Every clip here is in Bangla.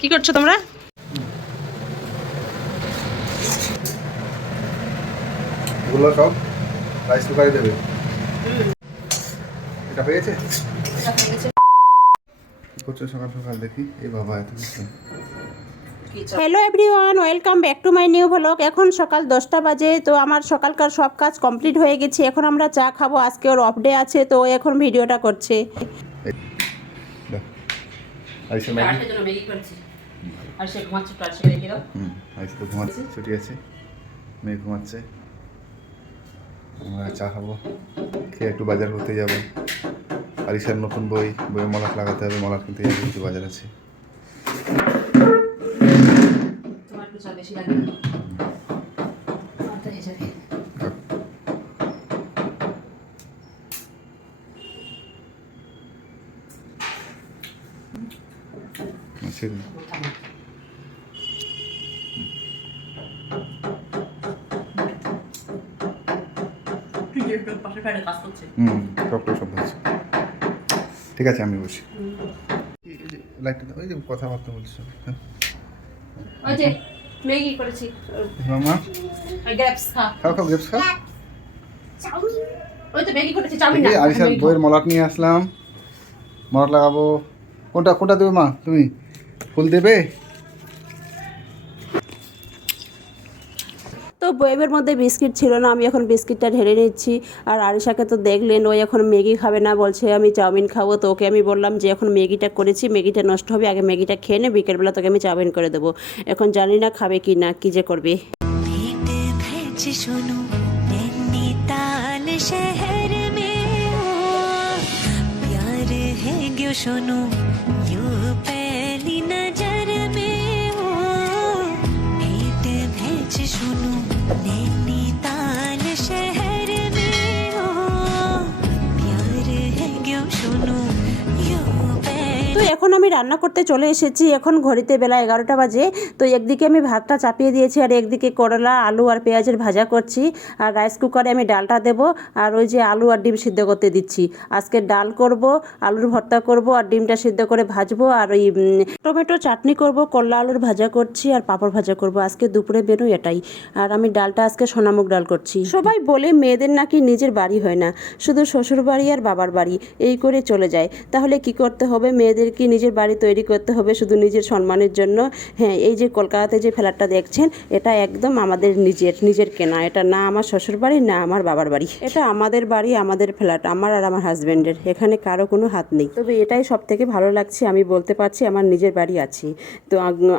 কি করছো তোমরা? এগুলো সব রাইস কুকারে দেবে। এটা পেয়েছে কি করছো সকাল সকাল দেখি? এই বাবা এত কিছু। Hello everyone, welcome back to my new blog. এখন সকাল 10টা বাজে। তো আমার সকালকার সব কাজ কমপ্লিট হয়ে গেছে। এখন আমরা চা খাবো, আজকে ওর অফ ডে আছে, তো ও এখন ভিডিওটা করছে। আইসা ম্যাগি ম্যাগি করছি আর সে ঘুমাচ্ছে, তো আজকে রেখে দাও। আইসা তো ঘুমাচ্ছে, ছুটি আছে, মেয়ে ঘুমাচ্ছে। আমরা চা খাবো, খেয়ে একটু বাজার করতে যাবো। আরিসার নতুন বইয়ে মলাট লাগাতে হবে, মলাট কিনতে যাবে, একটু বাজার আছে। তোমার একটু চা বেশি লাগে। আচ্ছা হিসাবে আছে সব আছে। ঠিক আছে, আমি বসি। লাইটটা ওই যে কথাবার্তা বলছো। ওই যে ম্যাগি করেছি মামা গ্রেপস খা। খাও খাও, গ্রেপস খাও। চাউমিন, ওই তো ম্যাগি করেছি, চাউমিন না। আরিসার বইয়ের মলাট নিয়ে আসলাম, মলাট লাগাবো। কোনটা দেবে মা? তুমি ফুল দেবে? তো বইয়ের মধ্যে বিস্কিট ছিল না, আমি এখন বিস্কিটটা ঢেলে নিচ্ছি। আর আরিশাকে তো দেখলেন, ওই এখন ম্যাগি খাবে না, বলছে আমি চাউমিন খাবো। তো ওকে আমি বললাম যে এখন ম্যাগিটা করেছি, ম্যাগিটা নষ্ট হবে, আগে ম্যাগিটা খেয়ে নে, বিকেলবেলা তোকে আমি চাউমিন করে দেবো। এখন জানি না খাবে কি না, কি যে করবে। शहर में हो प्यार है क्यों सुनो यूं पहली नजर में हो भेंट भेज सुनो नैनीताल शहर में हो प्यार है क्यों सुनो यूं তো এখন আমি রান্না করতে চলে এসেছি। এখন ঘড়িতে বেলা 11টা বাজে। তো একদিকে আমি ভাতটা চাপিয়ে দিয়েছি, আর একদিকে করলা, আলু আর পেঁয়াজের ভাজা করছি। আর রাইস কুকারে আমি ডালটা দেবো, আর ওই যে আলু আর ডিম সিদ্ধ করতে দিচ্ছি। আজকে ডাল করব, আলুর ভর্তা করব, আর ডিমটা সিদ্ধ করে ভাজবো, আর ওই টমেটো চাটনি করব, করলা আলুর ভাজা করছি, আর পাঁপড় ভাজা করব। আজকে দুপুরে মেনু এটাই। আর আমি ডালটা আজকে সোনামুগ ডাল করছি। সবাই বলে মেয়েদের নাকি নিজের বাড়ি হয় না, শুধু শ্বশুর বাড়ি আর বাবার বাড়ি এই করে চলে যায়। তাহলে কি করতে হবে? মেয়েদের কি নিজের বাড়ি তৈরি করতে হবে শুধু নিজের সম্মানের জন্য? হ্যাঁ, এই যে কলকাতাতে যে ফ্ল্যাটটা দেখছেন, এটা একদম আমাদের নিজের কেনা। এটা না আমার শ্বশুর বাড়ি, না আমার বাবার বাড়ি। এটা আমাদের বাড়ি, আমাদের ফ্ল্যাট, আমার আর আমার হাজব্যান্ডের। এখানে কারো কোনো হাত নেই। তবে এটাই সব থেকে ভালো লাগছে, আমি বলতে পারছি আমার নিজের বাড়ি আছে। তো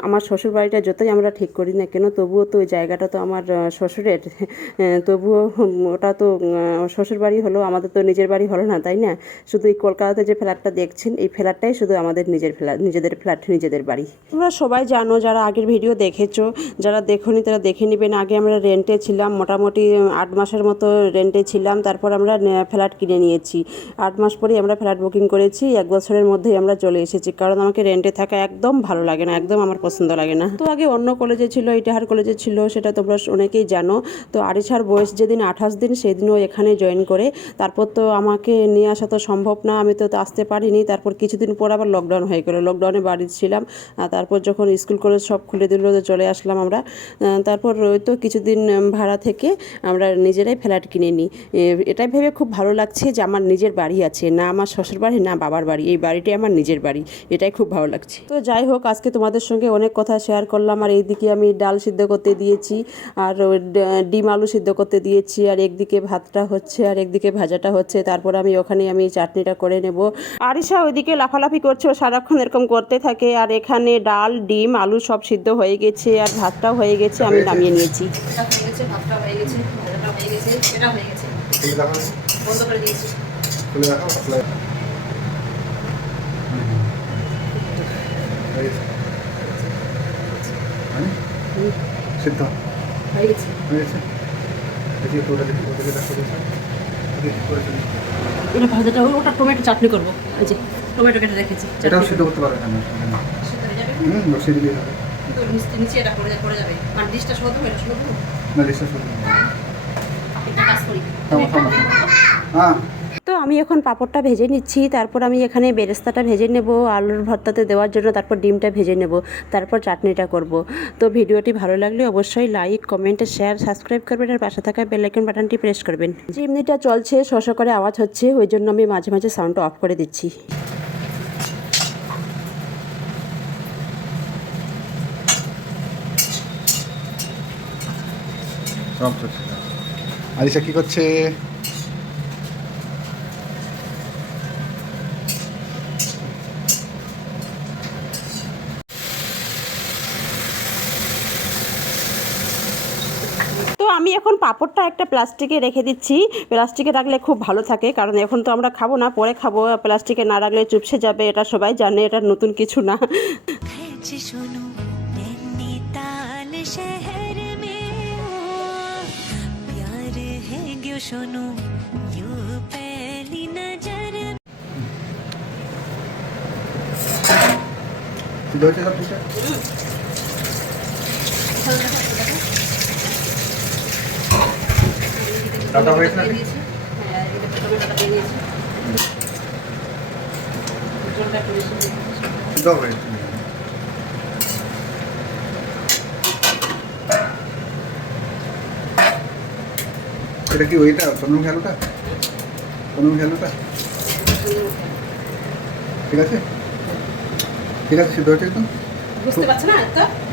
আমার শ্বশুর বাড়িটা যতই আমরা ঠিক করি না কেন, তবুও তো ওই জায়গাটা তো আমার শ্বশুরের। তবুও ওটা তো শ্বশুর বাড়ি হলো, আমাদের তো নিজের বাড়ি হলো না, তাই না? শুধু এই কলকাতাতে যে ফ্ল্যাটটা দেখছেন, এই ফ্ল্যাটটাই শুধু আমাদের নিজেদের ফ্ল্যাট, নিজেদের বাড়ি। তোমরা সবাই জানো, যারা আগের ভিডিও দেখেছো, যারা দেখোনি তারা দেখে নেবেন। আগে আমরা রেন্টে ছিলাম, মোটামুটি 8 মাসের মতো রেন্টে ছিলাম। তারপর আমরা ফ্ল্যাট কিনে নিয়েছি। 8 মাস পরেই আমরা ফ্ল্যাট বুকিং করেছি। 1 বছরের মধ্যেই আমরা চলে এসেছি, কারণ আমাকে রেন্টে থাকা একদম ভালো লাগে না, একদম আমার পছন্দ লাগে না। তো আগে অন্য কলেজে ছিল, ইটাহার কলেজে ছিল, সেটা তোমরা অনেকেই জানো। তো আরিশার বয়স যেদিন 28 দিন, সেদিনও এখানে জয়েন করে। তারপর তো আমাকে নিয়ে আসা তো সম্ভব না, আমি তো আসতে পারিনি। তারপর কিছুদিন পর আবার লকডাউন হয়ে গেলো, লকডাউনে বাড়ি ছিলাম। তারপর যখন স্কুল কলেজ সব খুলে দিল, তো চলে আসলাম আমরা। তারপর ওই তো কিছুদিন ভাড়া থেকে আমরা নিজেরাই ফ্ল্যাট কিনে নিই। এটাই ভেবে খুব ভালো লাগছে যে আমার নিজের বাড়ি আছে, না আমার শ্বশুর বাড়ি না বাবার বাড়ি, এই বাড়িটাই আমার নিজের বাড়ি। এটাই খুব ভালো লাগছে। তো যাই হোক, আজকে তোমাদের সঙ্গে অনেক কথা শেয়ার করলাম। আর এইদিকে আমি ডাল সিদ্ধ করতে দিয়েছি, আর ডিম আলু সিদ্ধ করতে দিয়েছি, আর একদিকে ভাতটা হচ্ছে, আর একদিকে ভাজাটা হচ্ছে। তারপর আমি ওখানে চাটনিটা করে নেব। আরিশা ওইদিকে লাফালাফি করছে, ও সারাক্ষণ এরকম করতে থাকে। আর এখানে ডাল, ডিম, আলু সব সিদ্ধ হয়ে গেছে, আর ভাতটাও হয়ে গেছে, আমি নামিয়ে নিয়েছি। এটা হয়ে গেছে, ভাতটা হয়ে গেছে, ভাজাটা হয়ে গেছে, এটা হয়ে গেছে। বন্ধ করে দিয়েছি। সিদ্ধ হয়ে গেছে। এটা ভাজাটা, ওটা টমেটো চাটনি করবো। এই যে টমেটো কেটে রেখেছি, এটাও সিদ্ধ করতে পারবে না, বসিয়ে দিলেই হবে। নিচে এটা পড়ে যাবে, মানে ডিশটা শোধ হবে, এটা শোধ হবে না, ডিসটা শুরু একটা কাজ করি। হ্যাঁ। তো আমি এখন পাঁপড়টা ভেজে নিচ্ছি, তারপর আমি এখানে বেরেস্তাটা ভেজে নেব আলুর ভর্তাতে দেওয়ার জন্য, তারপর ডিমটা ভেজে নেব, তারপর চাটনিটা করব। তো ভিডিওটি ভালো লাগলে অবশ্যই লাইক, কমেন্ট, শেয়ার, সাবস্ক্রাইব করবেন আর পাশে থাকা বেল আইকন বাটনটি প্রেস করবেন। চিমনিটা চলছে, শশ করে আওয়াজ হচ্ছে, ওই জন্য আমি মাঝে মাঝে সাউন্ডটা অফ করে দিচ্ছি। সব চলছে। আলিশা কি করছে? তো আমি এখন পাঁপড়টা একটা প্লাস্টিকে রেখে দিচ্ছি। প্লাস্টিকে রাখলে খুব ভালো থাকে, কারণ এখন তো আমরা খাবো না, পরে খাবো। প্লাস্টিকে না রাখলে চুপসে যাবে, এটা সবাই জানে, এটা নতুন কিছু না। खैच सुनो नैनीताल शहर में ओ प्यार है क्यों सुनो यूं पहली नजर সিদ্ধ হয়েছে সব ঠিকঠাক? ডাটা হয়েছে নাকি? সিদ্ধ হয়েছে। এটা কি ওইটা চন্দ্রমুখী আলুটা? চন্দ্রমুখী আলুটা ঠিক আছে, ঠিক আছে, সিদ্ধ হয়েছে একদম। বুঝতে পারছ না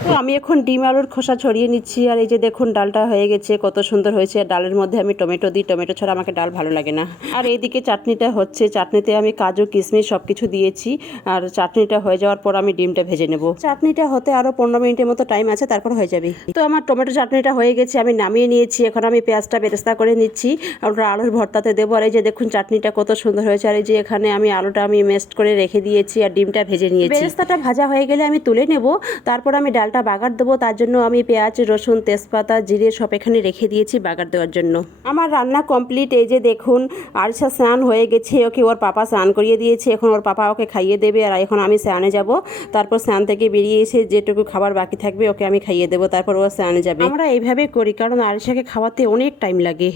তো আমি এখন ডিম আলুর খোসা ছড়িয়ে নিচ্ছি, আর এই যে দেখুন ডালটা হয়ে গেছে, কত সুন্দর হয়েছে। আর ডালের মধ্যে আমি টমেটো দিই, টমেটো ছাড়া আমাকে ডাল ভালো লাগে না। আর এইদিকে চাটনিটা হচ্ছে, চাটনিতে আমি কাজু কিশমিশ সব কিছু দিয়েছি। আর চাটনিটা হয়ে যাওয়ার পর আমি ডিমটা ভেজে নেব। চাটনিটা হতে আরও 15 মিনিটের মতো টাইম আছে, তারপর হয়ে যাবে। তো আমার টমেটো চাটনিটা হয়ে গেছে, আমি নামিয়ে নিয়েছি। এখন আমি পেঁয়াজটা বেরেস্তা করে নিচ্ছি, আর ওটা আলুর ভর্তাতে দেবো। আর এই যে দেখুন চাটনিটা কত সুন্দর হয়েছে। আর এই যে এখানে আমি আলুটা আমি মেস্ট করে রেখে দিয়েছি, আর ডিমটা ভেজে নিয়েছি। বেরেস্তাটা ভাজা হয়ে গেলে আমি তুলে নেব, তারপর আমি ডালটা বাগার দেবো। তার জন্য আমি পেঁয়াজ, রসুন, তেজপাতা, জিরে সব এখানে রেখে দিয়েছি বাগার দেওয়ার জন্য। আমার রান্না কমপ্লিট। এই যে দেখুন আরিশা স্নান হয়ে গেছে, ওকে ওর পাপা স্নান করিয়ে দিয়েছে। এখন ওর পাপা ওকে খাইয়ে দেবে, আর এখন আমি স্নানে যাব। তারপর স্নান থেকে বেরিয়ে এসে যেটুকু খাবার বাকি থাকবে ওকে আমি খাইয়ে দেবো, তারপর ও স্নানে যাবে। আমরা এইভাবে করি, কারণ আরিশাকে খাওয়াতে অনেক টাইম লাগে।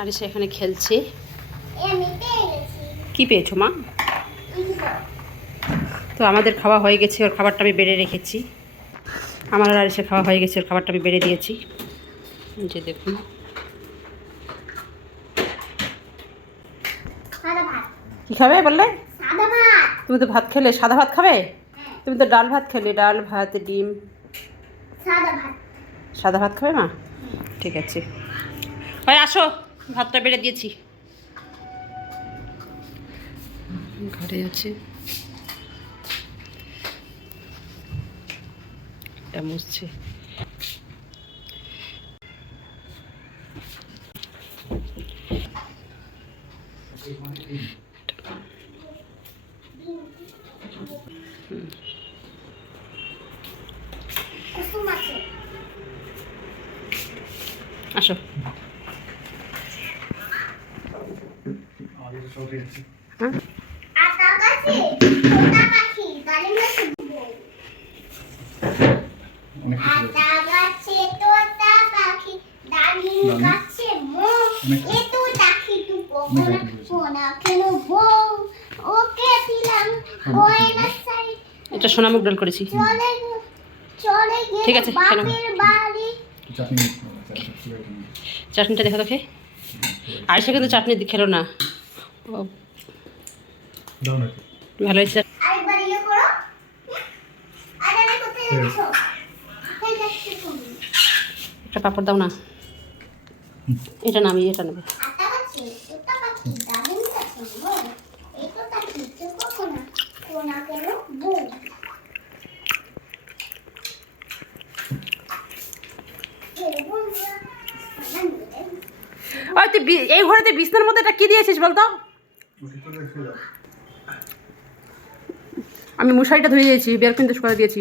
আরিশা এখানে খেলছে। কি পেয়েছো মা? তো আমাদের খাওয়া হয়ে গেছে, ওর খাবারটা আমি বেড়ে রেখেছি। আমার আর এসে খাওয়া হয়ে গেছে, ওর খাবারটা আমি বেড়ে দিয়েছি। যে দেখুন কি খাবে বললে? তুমি তো ভাত খেলে, সাদা ভাত খাবে? তুমি তো ডাল ভাত খেলে, ডাল ভাত ডিম। সাদা ভাত খাবে মা? ঠিক আছে, ভাই আসো, ভাতটা বেড়ে দিয়েছি। ঘরে আছে, মুছছে। আসো, হ্যাঁ এটা সোনামুখ ডাল করেছি। ঠিক আছে, চাটনিটা দেখো তোকে। আরিশা কিন্তু চাটনি খেলো না, ভালো হয়েছে। একটা পাপড় দাও না, এটা না, আমি এটা নেবো। ওই তুই এই ঘরেতে বিছনার মধ্যে এটা কি দিয়েছিস বলতো? আমি মশারিটা ধুয়ে দিয়েছি, বের কিন্তু করে দিয়েছি।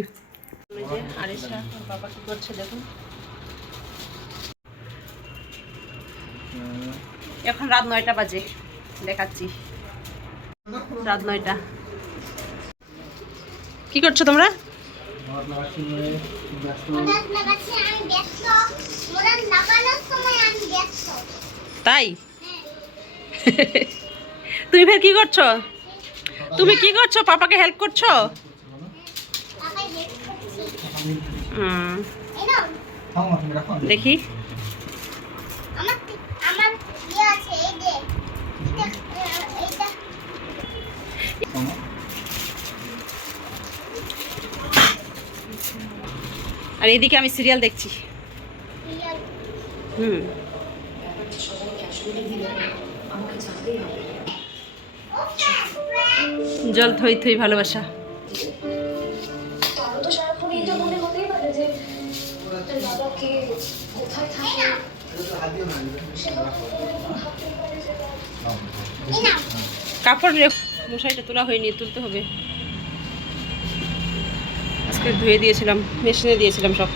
আরিশা বাবা কি করছে দেখুন। এখন রাত 9টা বাজে, দেখাচ্ছি রাত 9টা। কি করছো তোমরা? তাই তুমি ফের কি করছো? তুমি কি করছো? পাপাকে হেল্প করছো? দেখি আর এদিকে আমি সিরিয়াল দেখছি। হুম, জল থই থই ভালোবাসা। তারও তো সারাক্ষণ এটা মনে হতেই পারে যে তোর বাবা কে, কোথায় থাকে। কাপড় মশারিটা তোলা হয়নি, তুলতে হবে। আজকে ধুয়ে দিয়েছিলাম, মেশিনে দিয়েছিলাম সব।